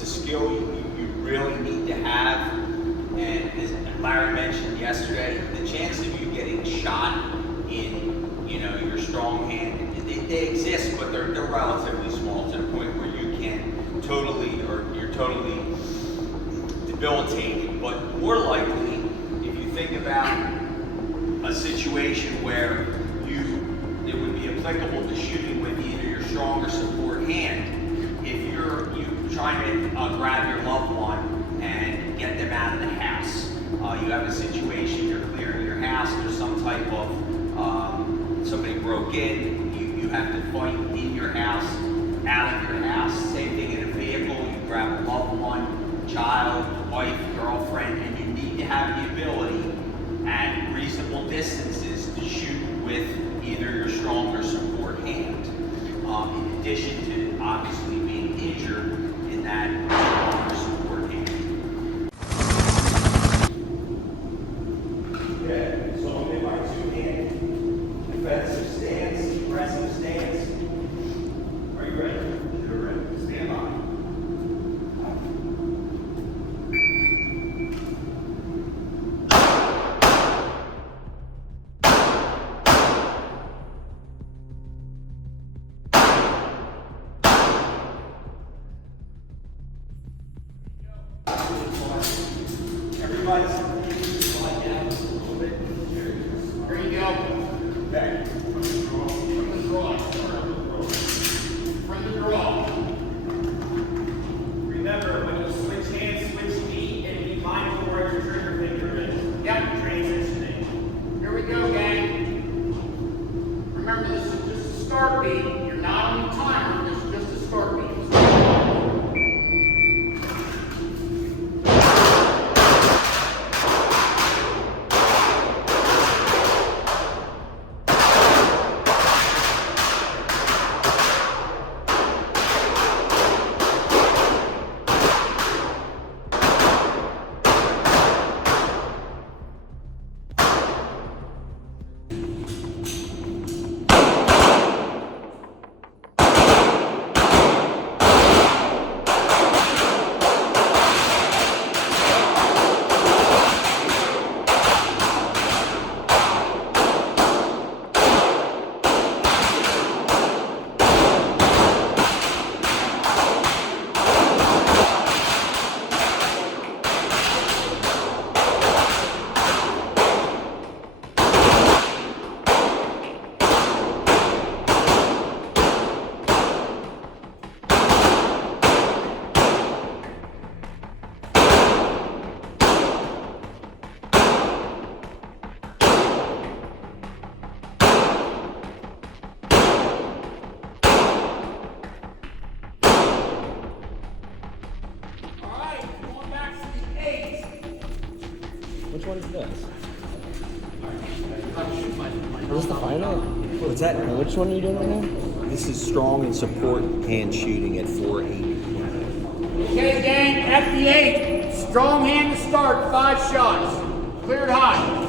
it's a skill you really need to have. And as Larry mentioned yesterday, the chance of you getting shot in, your strong hand, they exist, but they're relatively small to the point where you can you're totally debilitated. But more likely, if you think about a situation where it would be applicable to shooting with either your strong or support hand, if you're trying to grab your loved one and get them out of the house. You have a situation, you're clearing your house, there's some type of, somebody broke in, you have to fight in your house, out of your house. Same thing in a vehicle, you grab a loved one, child, wife, girlfriend, and you need to have the ability at reasonable distances to shoot with either your strong or support hand. In addition to obviously being injured in that strong or support hand. Okay, so I'm in my two-hand defensive stance, aggressive stance. Are you ready? You're ready. Stand by. Everybody's slide down a little bit. There you go. Okay. From the draw. From the draw. Remember, when you switch hands, switch feet, and be mindful where your trigger finger is. Yep. Transitioning. Here we go, gang. Remember, this is just a start beat. You're not on the timer. This is just a start beat. Which one is this? Is this the final? What's that? Which one are you doing right now? This is strong and support hand shooting at 4-8. Okay, gang, at the 8. Strong hand to start, 5 shots. Cleared high.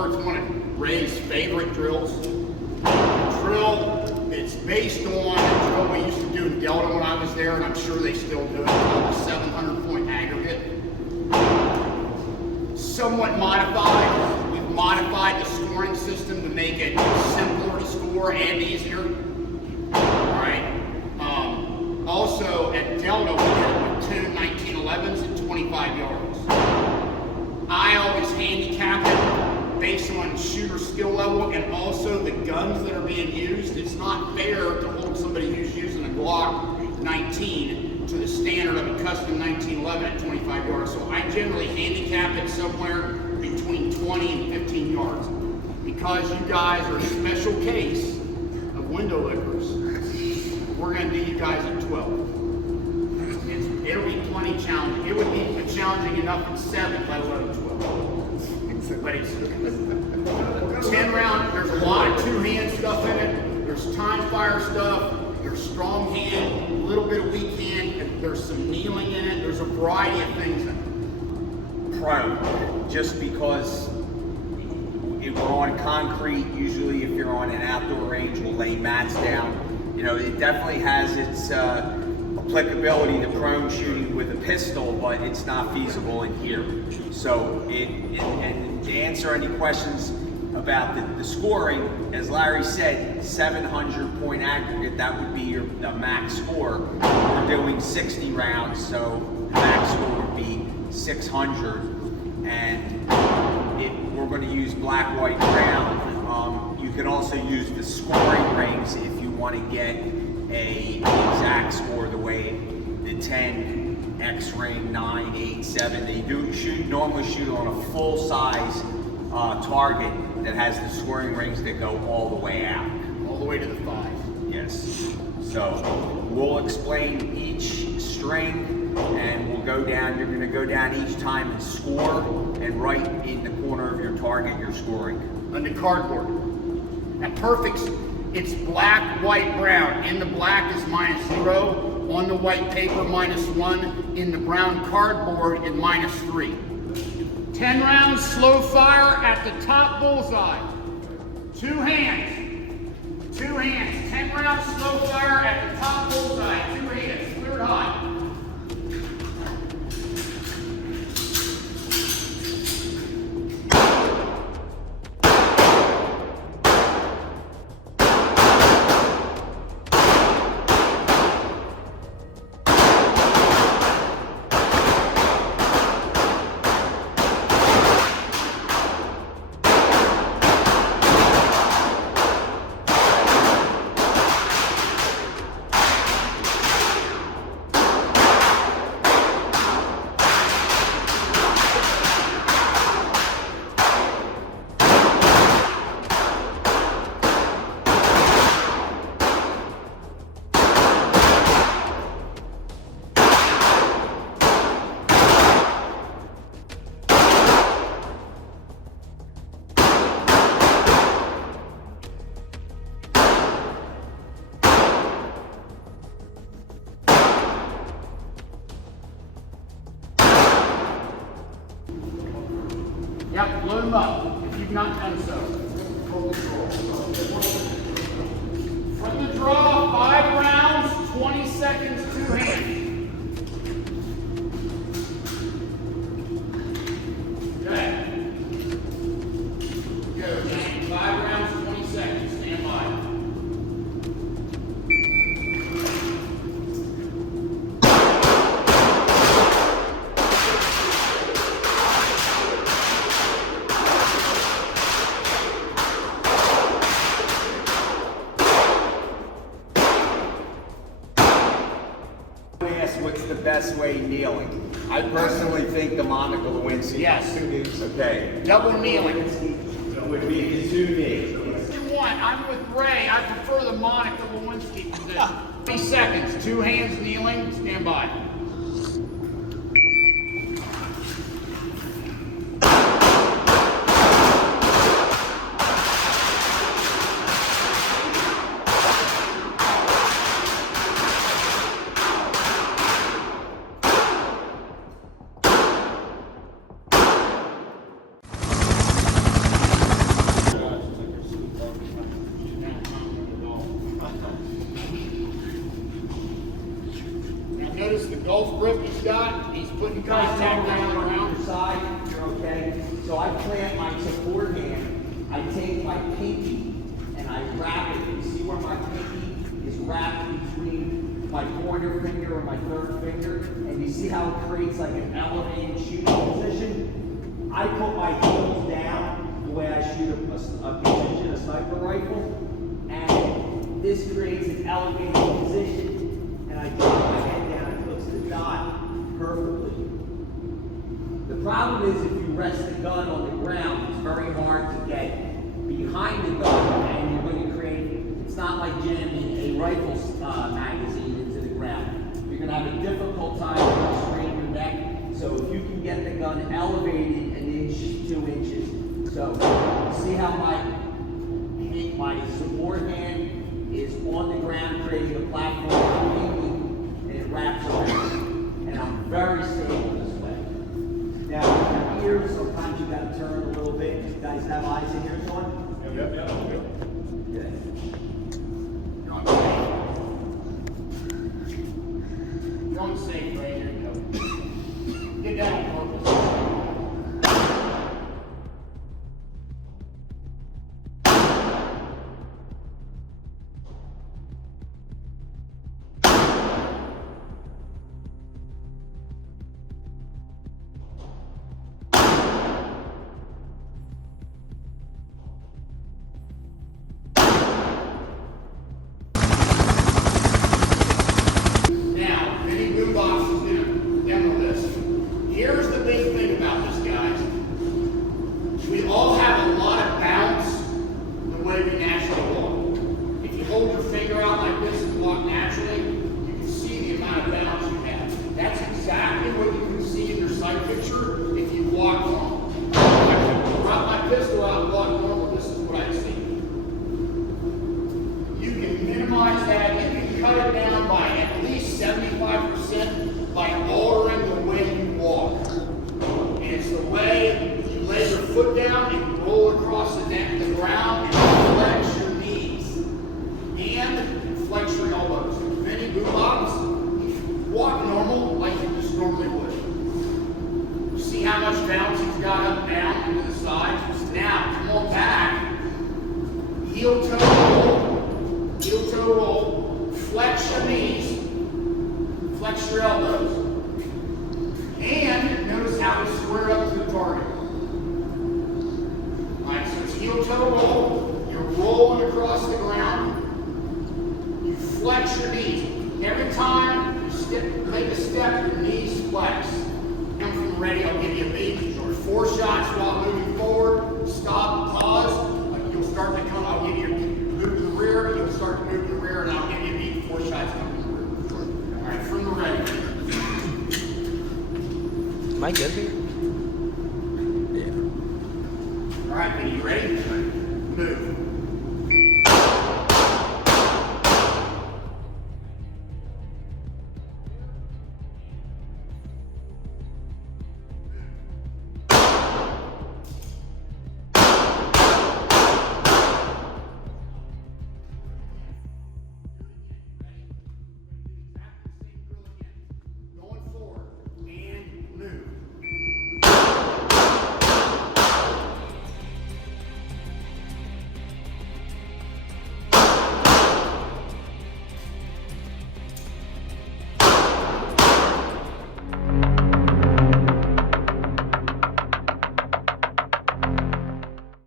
score. It's one of Ray's favorite drills. Drill, it's based on a drill we used to do in Delta when I was there, and I'm sure they still do it, called the 700-point aggregate. Somewhat modified. We've modified the scoring system to make it simpler to score and easier. Alright. Also, at Delta, we did it with two 1911s at 25 yards. I always handicap it based on shooter skill level and also the guns that are being used. It's not fair to hold somebody who's using a Glock 19 to the standard of a custom 1911 at 25 yards. So I generally handicap it somewhere between 20 and 15 yards. Because you guys are a special case of window lickers, we're going to do you guys at 12. It'll be plenty challenging. It would be challenging enough at 7, let alone 12. But it's 10 round. There's a lot of two-hand stuff in it. There's time fire stuff. There's strong hand, a little bit of weak hand. And there's some kneeling in it. There's a variety of things in it. Prone, just because if we're on concrete, usually if you're on an outdoor range, we'll lay mats down. You know, it definitely has its applicability to prone shooting with a pistol, but it's not feasible in here. So, and to answer any questions about the scoring, as Larry said, 700-point aggregate, that would be your max score. We're doing 60 rounds, so the max score would be 600. And we're going to use black, white, brown. You can also use the scoring rings if you want to get a exact score the way the 10, X ring, 9, 8, 7. They normally shoot on a full size target that has the scoring rings that go all the way out. All the way to the 5. Yes. So we'll explain each string and we'll go down. You're going to go down each time and score, and right in the corner of your target you're scoring. On the cardboard. At perfect, it's black, white, brown. In the black is -0. On the white paper, -1. In the brown cardboard, it's -3. 10 rounds, slow fire at the top bullseye. Two hands. 10 rounds, slow fire at the top bullseye. 2 hands, cleared high. Yep, load them up if you've not done so. From the draw, 5 rounds, 20 seconds, 2 hands. Okay. Go, James. 5 rounds, 20 seconds. Stand by. What's the best way kneeling? I personally think the Monica Lewinsky. Yes. Okay. Double kneeling. Would be the 2 knees. If you want, I'm with Ray. I prefer the Monica Lewinsky position. 20 seconds. 2 hands kneeling. Stand by. plant my support hand, I take my pinky and I wrap it. You see where my pinky is wrapped between my pointer finger and my third finger? And you see how it creates like an elevated shooting position? I put my heels down the way I shoot a sniper rifle, and this creates an elevated position, and I drop my head down and puts the dot perfectly. The problem is if you rest the gun on the ground, it's very hard to get behind the gun, and you're going to create, it's not like jamming a rifle magazine into the ground. You're going to have a difficult time to strain your neck. So if you can get the gun elevated an inch, 2 inches. So see how my support hand is on the ground, creating a platform for me, and it wraps around. And I'm very stable this way. Now, your ears, sometimes you got to turn a little bit. You guys have eyes and ears on? Yep. Good. Don't say right here, go. Get down on purpose. Now, many boom boxes demo this. Here's the big thing about this, guys. We all have a lot of bounce the way we naturally walk. If you hold your finger out like this and walk naturally, you can see the amount of bounce you have. That's exactly what you can see in your sight picture if you walk normal. If I drop my pistol out and walk normal, this is what I see. You can minimize that. You can cut it down by at least 75% by altering the way you walk. And it's the way you lay your foot down and you roll across the ground and flex your knees. And flex your elbows. Many boom box, walk normal like you just normally would. See how much bounce he's got up, down, into the sides? Now, come on back. Heel toe roll, flex your knees, flex your elbows, and notice how it's squared up to the target. Alright, so it's heel toe roll, you're rolling across the ground, you flex your knees. Every time you make a step, your knees flex. Come from ready, I'll give you a beat. 4 shots while moving forward, stop, pause. You'll start to come, I'll give you move to the rear, you'll start to move to the rear, and I'll give you a beat 4 shots coming to the rear. Alright, from the ready. Am I good here?